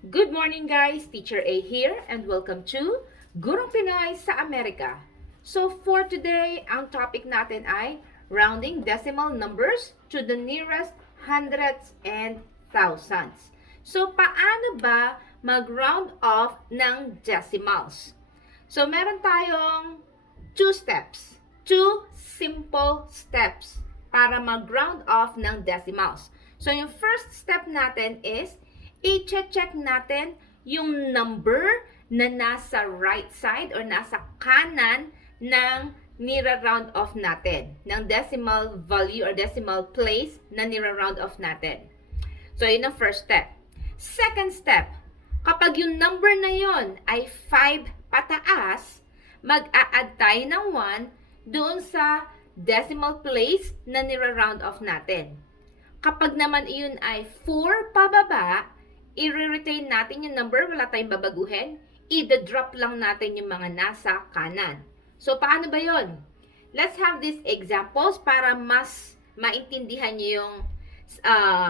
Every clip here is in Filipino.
Good morning guys, Teacher A here and welcome to Gurong Pinoy sa Amerika. So for today, ang topic natin ay rounding decimal numbers to the nearest hundredths and thousandths. So paano ba mag-round off ng decimals? So meron tayong two simple steps para mag-round off ng decimals. So yung first step natin is i-check natin yung number na nasa right side or nasa kanan ng nira-round off natin, ng decimal value or decimal place na nira-round off natin. So, yun ang first step. Second step, kapag yung number na yon ay 5 pataas, mag-a-add tayo ng 1 doon sa decimal place na nira-round off natin. Kapag naman iyon ay 4 pababa, i-retain natin yung number, wala tayong babaguhin, i-drop lang natin yung mga nasa kanan. So, paano ba yon? Let's have these examples para mas maintindihan nyo yung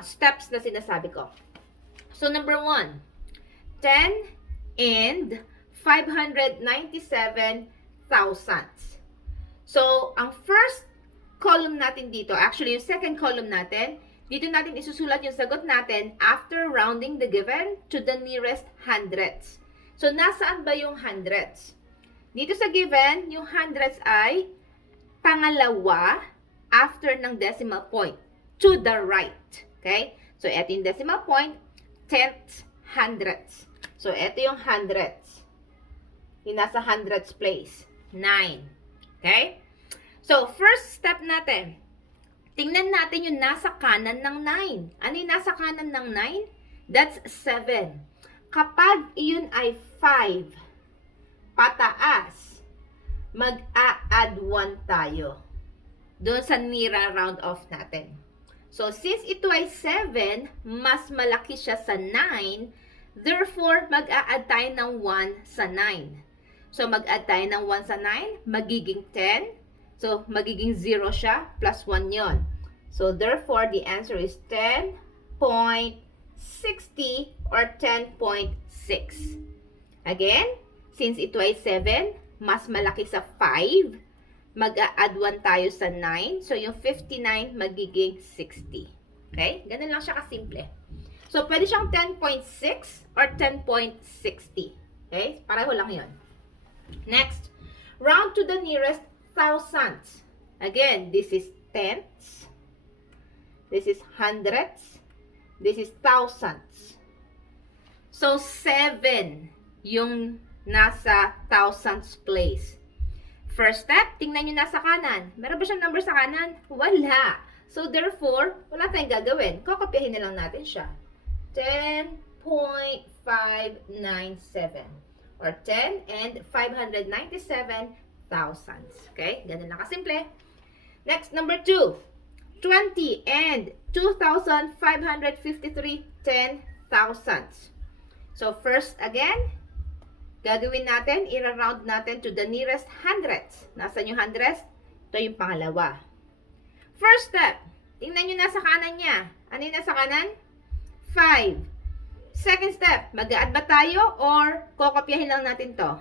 steps na sinasabi ko. So, number 1, 10 and 597 thousandths. So, ang first column natin dito, actually yung second column natin, dito natin isusulat yung sagot natin after rounding the given to the nearest hundredths. So, nasaan ba yung hundredths? Dito sa given, yung hundredths ay pangalawa after ng decimal point, to the right. Okay? So, ito yung decimal point, tenths, hundredths. So, ito yung hundredths. Yung nasa hundredths place, 9. Okay? So, first step natin, tingnan natin yung nasa kanan ng 9. Ano yung nasa kanan ng 9? That's 7. Kapag iyon ay 5, pataas, mag-a-add 1 tayo doon sa nira-round off natin. So, since ito ay 7, mas malaki siya sa 9, therefore, mag-a-add tayo ng 1 sa 9. So, mag-add tayo ng 1 sa 9, magiging 10. So, magiging 0 siya, plus 1 yon. So, therefore, the answer is 10.60 or 10.6. Again, since ito ay 7, mas malaki sa 5, mag-a-add 1 tayo sa 9. So, yung 59 magiging 60. Okay? Ganun lang siya kasimple. So, pwede siyang 10.6 or 10.60. Okay? Pareho lang yon. Next, round to the nearest thousandths. Again, this is tenths. This is hundredths. This is thousandths. So, 7 yung nasa thousandths place. First step, tingnan nyo nasa kanan. Meron ba siyang number sa kanan? Wala. So, therefore, wala tayong gagawin. Kokopyahin na lang natin siya. 10.597 or 10 and 597 thousandths. Okay? Ganun lang kasimple. Next, number 2. 20 and 2,553 10,000ths. So, first again, gagawin natin, i-round natin to the nearest hundredths. Nasaan yung hundredths? Ito yung pangalawa. First step, tingnan nyo nasa kanan niya. Ano yung nasa kanan? 5. Second step, mag-a-add ba tayo or kokopyahin lang natin to?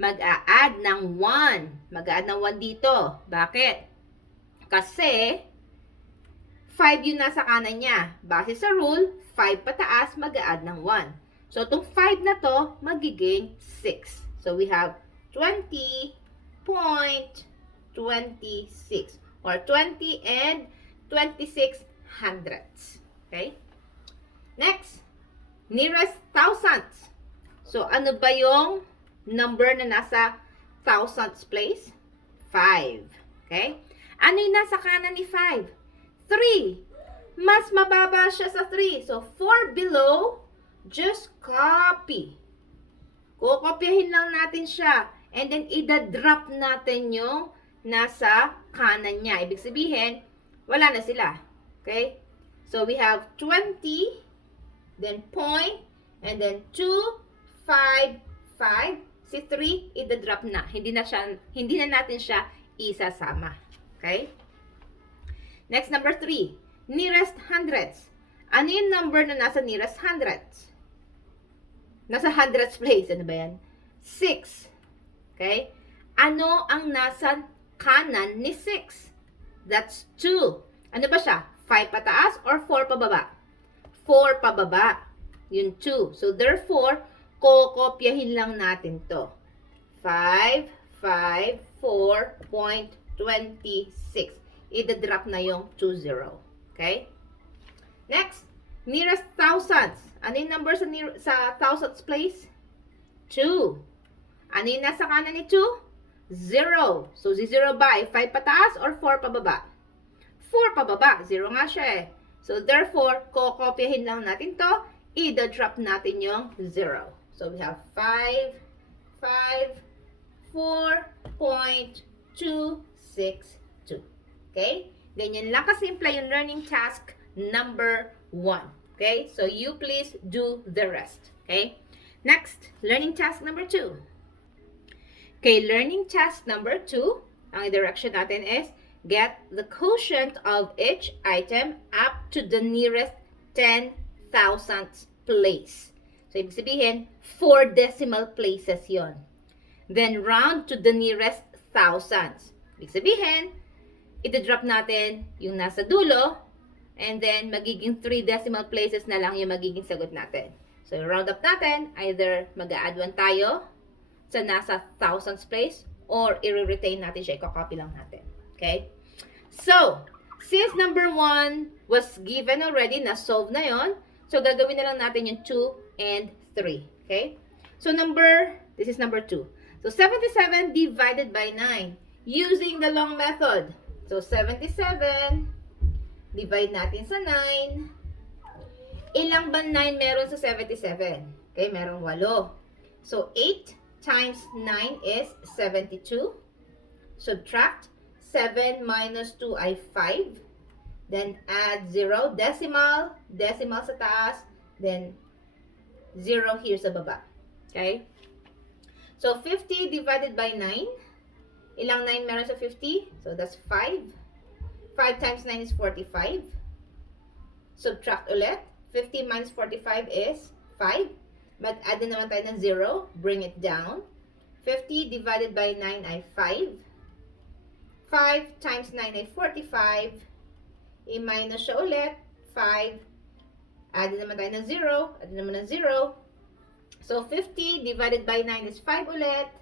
Mag-a-add ng 1. Mag-a-add ng 1 dito. Bakit? Kasi 5 yung nasa kanan niya. Base sa rule, 5 pataas, mag-a-add ng 1. So, itong 5 na to, magiging 6. So, we have 20.26 or 20 and 26 hundredths. Okay? Next, nearest thousandths. So, ano ba yung number na nasa thousandths place? 5. Okay? Ano yung nasa kanan ni 5? 3. Mas mababa siya sa 3. So, 4 below, just copy. Kukopyahin lang natin siya. And then, ida-drop natin yung nasa kanan niya. Ibig sabihin, wala na sila. Okay? So, we have 20, then point, and then 2, 5, 5. Si 3, ida-drop na. Hindi na natin siya isasama. Okay? Next, number 3. Nearest hundredths. Ano yung number na nasa nearest hundredths? Nasa hundredths place. Ano ba yan? 6. Okay? Ano ang nasa kanan ni 6? That's 2. Ano ba siya? 5 pataas or 4 pababa? 4 pababa. Yun 2. So, therefore, kokopyahin lang natin to. 5, 5, 4.26. Ida-drop na yung 20. Okay? Next, nearest thousandths. Ano yung number sa thousandths place? 2. Ano yung nasa kanan ni 2? 0. So, si 0 ba? 5 pataas or 4 pababa? 4 pababa. 0 nga siya eh. So, therefore, kokopyahin lang natin to. Ida-drop natin yung 0. So, we have 5, 5, 4.262. Okay? Ganyan lang kasimple yung learning task number 1. Okay? So, you please do the rest. Okay? Next, learning task number 2. Okay, learning task number 2, ang direction natin is get the quotient of each item up to the nearest 10,000th place. So, ibig sabihin, 4 decimal places yon. Then, round to the nearest thousandths. Ibig sabihin, ito-drop natin yung nasa dulo, and then, magiging 3 decimal places na lang yung magiging sagot natin. So, round up natin, either mag-a-add 1 tayo sa nasa thousandths place, or i-retain natin siya, i-copy lang natin. Okay? So, since number 1 was given already, na-solve na yon, so gagawin na lang natin yung 2 and 3. Okay? So, this is number 2. So, 77 divided by 9 using the long method. So, 77, divide natin sa 9. Ilang ba 9 meron sa 77? Okay, meron 8. So, 8 times 9 is 72. Subtract 7 minus 2 ay 5. Then add 0. Decimal sa taas. Then 0 here sa baba. Okay? So 50 divided by 9. Ilang 9 meron sa 50? So that's 5. 5 times 9 is 45. Subtract ulit. 50 minus 45 is 5. Mag-add na naman tayo ng 0. Bring it down. 50 divided by 9 ay 5. 5 times 9 ay 45. I-minus siya ulit. 5. Add naman tayo ng 0. Add naman ng 0. So, 50 divided by 9 is 5 ulit.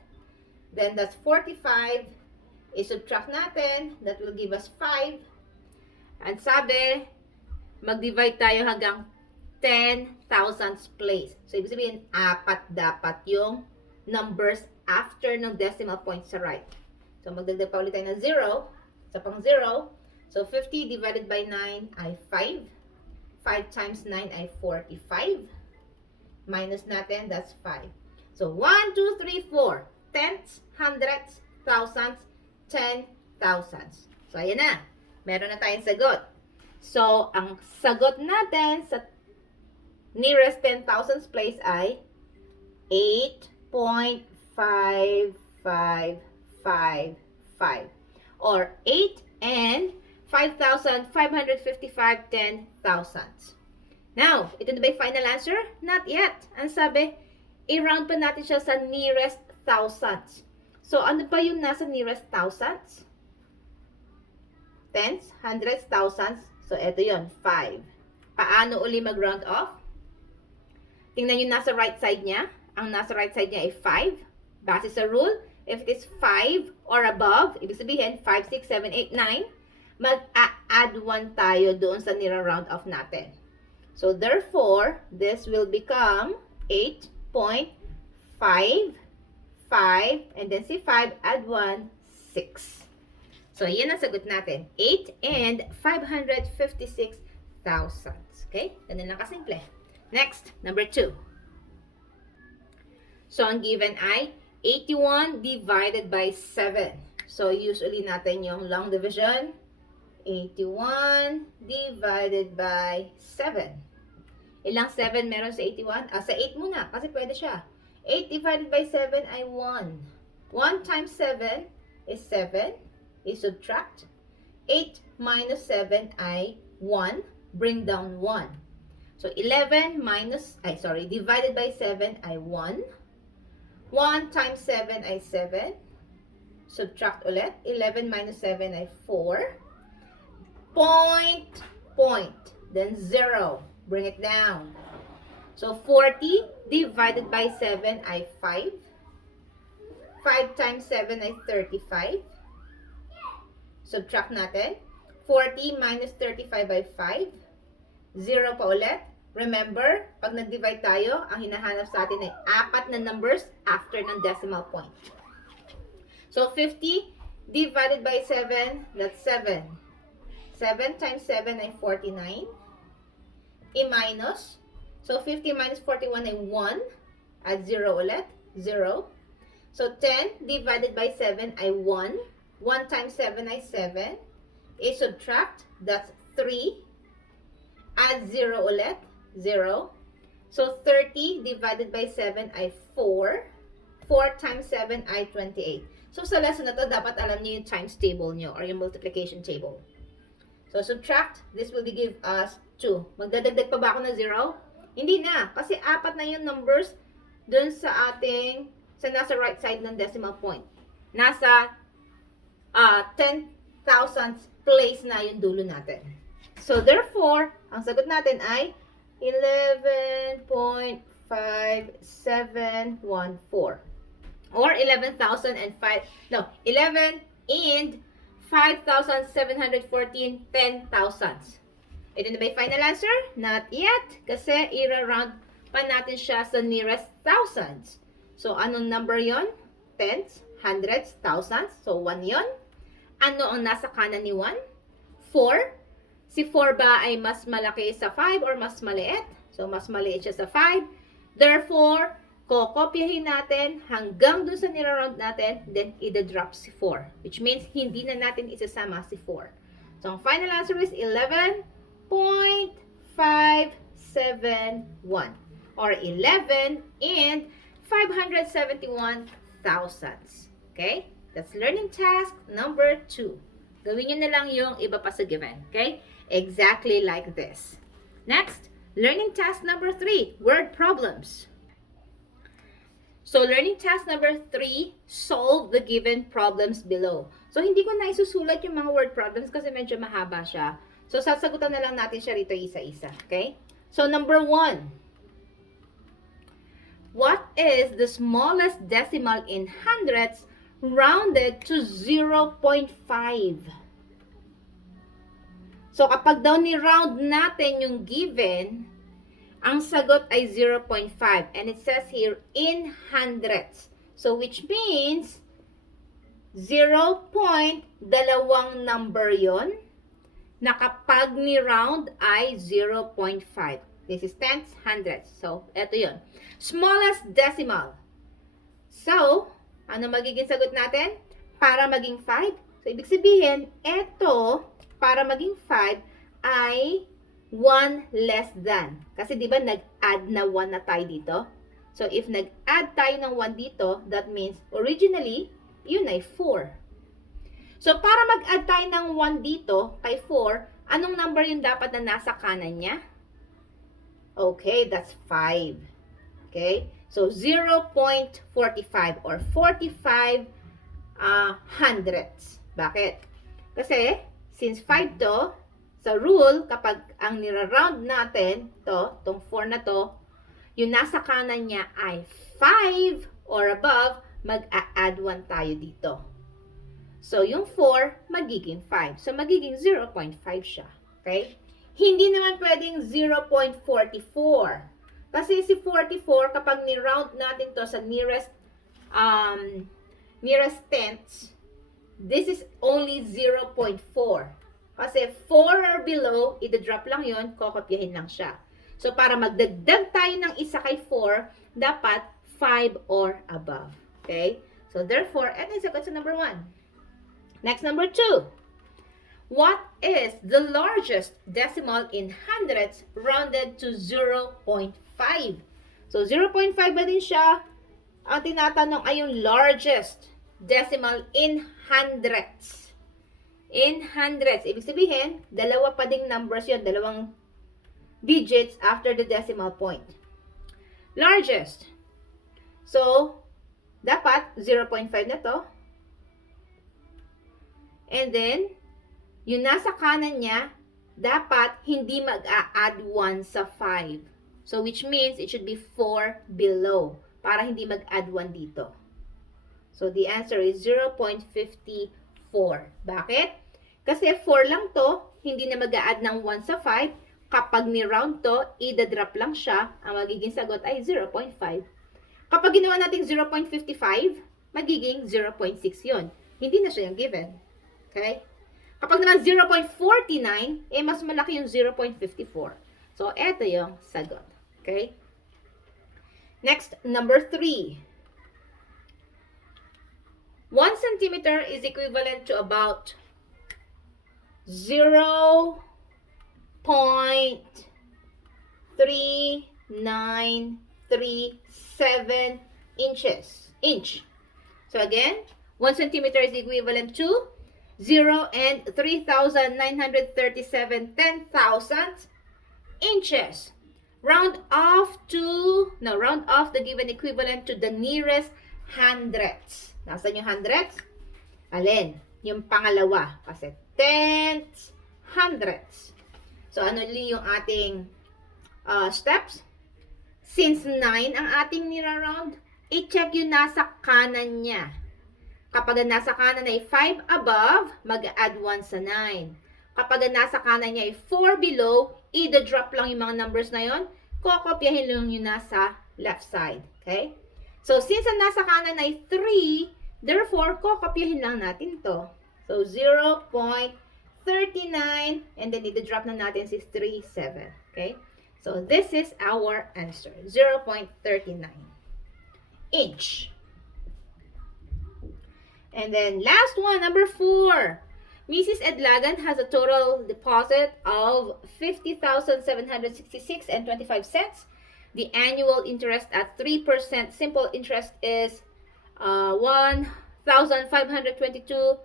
Then, that's 45. I-subtract natin. That will give us 5. And sabi, mag-divide tayo hanggang 10,000th place. So, ibig sabihin, 4 dapat yung numbers after ng decimal point sa right. So, magdagdag pa ulit tayo ng 0. Sa pang 0. So, 50 divided by 9 ay 5. 5 times 9 ay 45. Minus natin, that's 5. So, 1, 2, 3, 4. Tenths, hundredths, thousandths, 10,000ths. So, ayan na. Meron na tayong sagot. So, ang sagot natin sa nearest 10,000ths place ay 8.5555. Or 8 and 5,555 10,000ths. Now, ito na ba yung final answer? Not yet. Ang sabi, i-round pa natin siya sa nearest thousandths. So, ano pa yung nasa nearest thousandths? Tenths, hundredths, thousandths. So, ito yon 5. Paano uli mag-round off? Tingnan yung nasa right side niya. Ang nasa right side niya ay 5. Base sa rule, if it is 5 or above, ibig sabihin 5, 6, 7, 8, 9, mag-add 1 tayo doon sa nira-round off natin. So, therefore, this will become 8.55, and then si 5, add 1, 6. So, yan ang sagot natin. 8 and 556 thousandths. Okay? Ganun lang kasimple. Next, number 2. So, ang given ay 81 divided by 7. So, usually natin yung long division. 81 divided by 7. Ilang 7 meron sa 81? Sa 8 muna, kasi pwede siya. 8 divided by 7 ay 1. 1 times 7 is 7. I-subtract. 8 minus 7 ay 1. Bring down 1. So 11 minus, divided by 7 ay 1. 1 times 7 ay 7. Subtract ulit. 11 minus 7 ay 4. Point. Then 0. Bring it down. So 40 divided by 7 ay 5. 5 times 7 ay 35. Subtract natin. 40 minus 35 by 5. 0 pa ulit. Remember, pag nag-divide tayo, ang hinahanap sa atin ay 4 na numbers after ng decimal point. So 50 divided by 7, that's 7. 7 times 7 ay 49. I-minus. So 50 minus 41 ay 1. Add 0 ulit. 0. So 10 divided by 7 ay 1. 1 times 7 ay 7. I-subtract. That's 3. Add 0 ulit. 0. So 30 divided by 7 ay 4. 4 times 7 ay 28. So sa lesson na to, dapat alam niyo yung times table niyo or yung multiplication table. So subtract. This will give us 2. Magdadagdag pa ba ako ng 0? Hindi na. Kasi 4 na yung numbers dun sa ating, sa nasa right side ng decimal point. Nasa 10,000th place na yung dulo natin. So therefore, ang sagot natin ay 11.5714 or 11 and 5,714 10,000ths. Ito na ba yung final answer? Not yet, kasi i-round pa natin siya sa nearest thousands. So, anong number yon? Tenths, hundredths, thousandths. So, 1 yon. Ano ang nasa kanan ni 1? 4. Si 4 ba ay mas malaki sa 5 or mas maliit? So, mas maliit siya sa 5. Therefore, kokopyahin natin hanggang dun sa niraround natin, then ida-drop si 4. Which means, hindi na natin isasama si 4. So, ang final answer is 11.571 or 11 and 571 thousandths. Okay? That's learning task number 2. Gawin nyo na lang yung iba pa sa given. Okay? Exactly like this. Next, learning task number 3, word problems. So, learning task number 3, solve the given problems below. So, hindi ko na isusulat yung mga word problems kasi medyo mahaba siya. So, sasagutan na lang natin siya rito isa-isa. Okay? So, number 1. What is the smallest decimal in hundredths rounded to 0.5? So, kapag daw ni-round natin yung given, ang sagot ay 0.5. And it says here, in hundredths. So, which means, 0. Dalawang number yon na kapag ni-round ay 0.5. This is tenths, hundredths. So, eto yon. Smallest decimal. So, ano magiging sagot natin? Para maging 5. So, ibig sabihin, eto, para maging 5 ay 1 less than. Kasi di ba nag-add na 1 na tayo dito? So, if nag-add tayo ng 1 dito, that means originally, yun ay 4. So, para mag-add tayo ng 1 dito, kay 4, anong number yung dapat na nasa kanan niya? Okay, that's 5. Okay? So, 0.45 or 45 hundredths. Bakit? Kasi, since 5 to, sa rule, kapag ang nira-round natin, itong 4 na to, yung nasa kanan niya ay 5 or above, mag-a-add 1 tayo dito. So, yung 4, magiging 5. So, magiging 0.5 siya. Okay? Hindi naman pwedeng 0.44. Kasi si 44, kapag ni-round natin to sa nearest tenths, this is only 0.4. Kasi 4 or below, ida-drop lang yon, kokopyahin lang siya. So, para magdagdag tayo ng isa kay 4, dapat 5 or above. Okay? So, therefore, ito yung sagot sa number 1. Next, number 2. What is the largest decimal in hundredths rounded to 0.5? So, 0.5 ba din siya? Ang tinatanong ay yung largest decimal in hundredths. In hundredths. Ibig sabihin, dalawa pa ding numbers yun. Dalawang digits after the decimal point. Largest. So, dapat 0.5 na to. And then, yung nasa kanan niya, dapat hindi mag-a-add 1 sa 5. So, which means it should be 4 below para hindi mag-add 1 dito. So, the answer is 0.54. Bakit? Kasi 4 lang to, hindi na mag-a-add ng 1 sa 5. Kapag ni-round to, i-drop lang siya. Ang magiging sagot ay 0.5. Kapag ginawa natin 0.55, magiging 0.6 yun. Hindi na siya yung given. Okay? Kapag naman 0.49, eh mas malaki yung 0.54. So, eto yung sagot. Okay? Next, number 3. 1 centimeter is equivalent to about 0.3937 inch. So again, 1 centimeter is equivalent to 0 and 3,937 10,000 inches. Round off the given equivalent to the nearest hundredths. Nasaan yung hundredths? Alin? Yung pangalawa. Kasi tenths, hundredths. So, ano yung ating steps? Since 9 ang ating nira-round, i-check yung nasa kanan niya. Kapag nasa kanan ay 5 above, mag-add 1 sa 9. Kapag nasa kanan niya ay 4 below, i-drop lang yung mga numbers na yon, kokopyahin lang yung nasa left side. Okay? So, since ang nasa kanan ay 3, therefore, kokopyahin lang natin to. So, 0.39, and then i-drop na natin si 37. Okay? So, this is our answer. 0.39 inch. And then, last one, number 4. Mrs. Edlagan has a total deposit of 50,766 and 25 cents. The annual interest at 3% simple interest is 1,522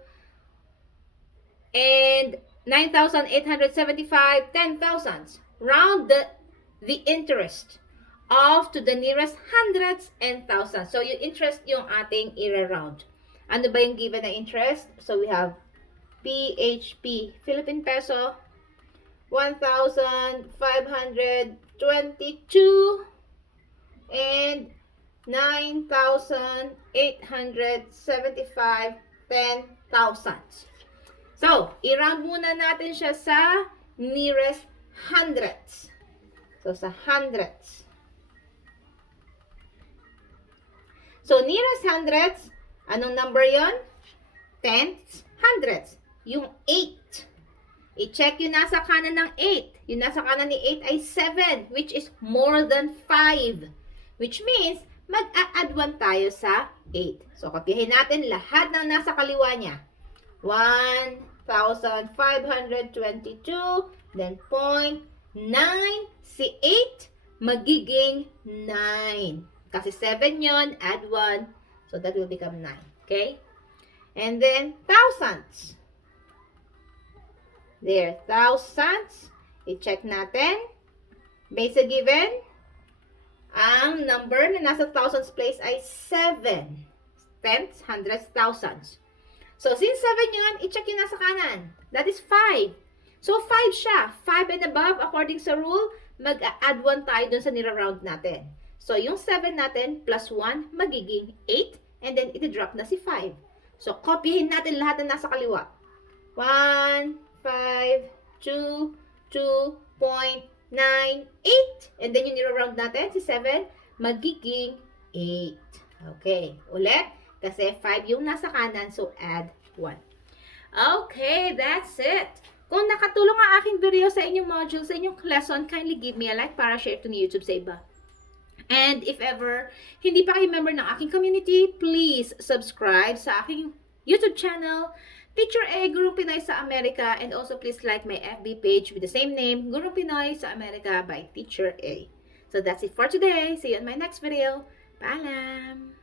and 9,875 10,000. Round the interest off to the nearest hundredths and thousands. So, yung interest yung ating i-round. Ano ba yung given na interest? So, we have PHP, Philippine Peso, 1,522 and 9,875 10,000. So, i-round muna natin siya sa nearest hundredths. So, sa hundredths. So, nearest hundredths, anong number yon? Tenths, hundredths. Yung 8. I-check yung nasa kanan ng 8. Yung nasa kanan ni 8 ay 7, which is more than 5. Which means, mag-a-add 1 tayo sa 8. So, kopyahin natin lahat ng nasa kaliwa niya. 1,522, then 0.9, si 8, magiging 9. Kasi 7 yon, add 1, so that will become 9. Okay? And then, thousandths. There, thousandths. I-check natin. Based sa given, ang number na nasa thousands place ay 7. Tenths, hundredths, thousands. So, since 7 yun, i-check yung nasa kanan. That is 5. So, 5 siya. 5 and above, according sa rule, mag-add 1 tayo dun sa nira-round natin. So, yung 7 natin plus 1, magiging 8. And then, iti-drop na si 5. So, kopyahin natin lahat na nasa kaliwa. 1, 5, 2, 2.98. And then, yung nira-round natin, si 7, magiging 8. Okay. Ulit. Kasi 5 yung nasa kanan, so add 1. Okay, that's it. Kung nakatulong ang aking video sa inyong module, sa inyong lesson, kindly give me a like para share to ni YouTube sa iba. And if ever, hindi pa kayo member ng aking community, please subscribe sa aking YouTube channel, Teacher A, Gurong Pinoy sa Amerika, and also please like my FB page with the same name, Gurong Pinoy sa Amerika by Teacher A. So that's it for today. See you in my next video. Paalam!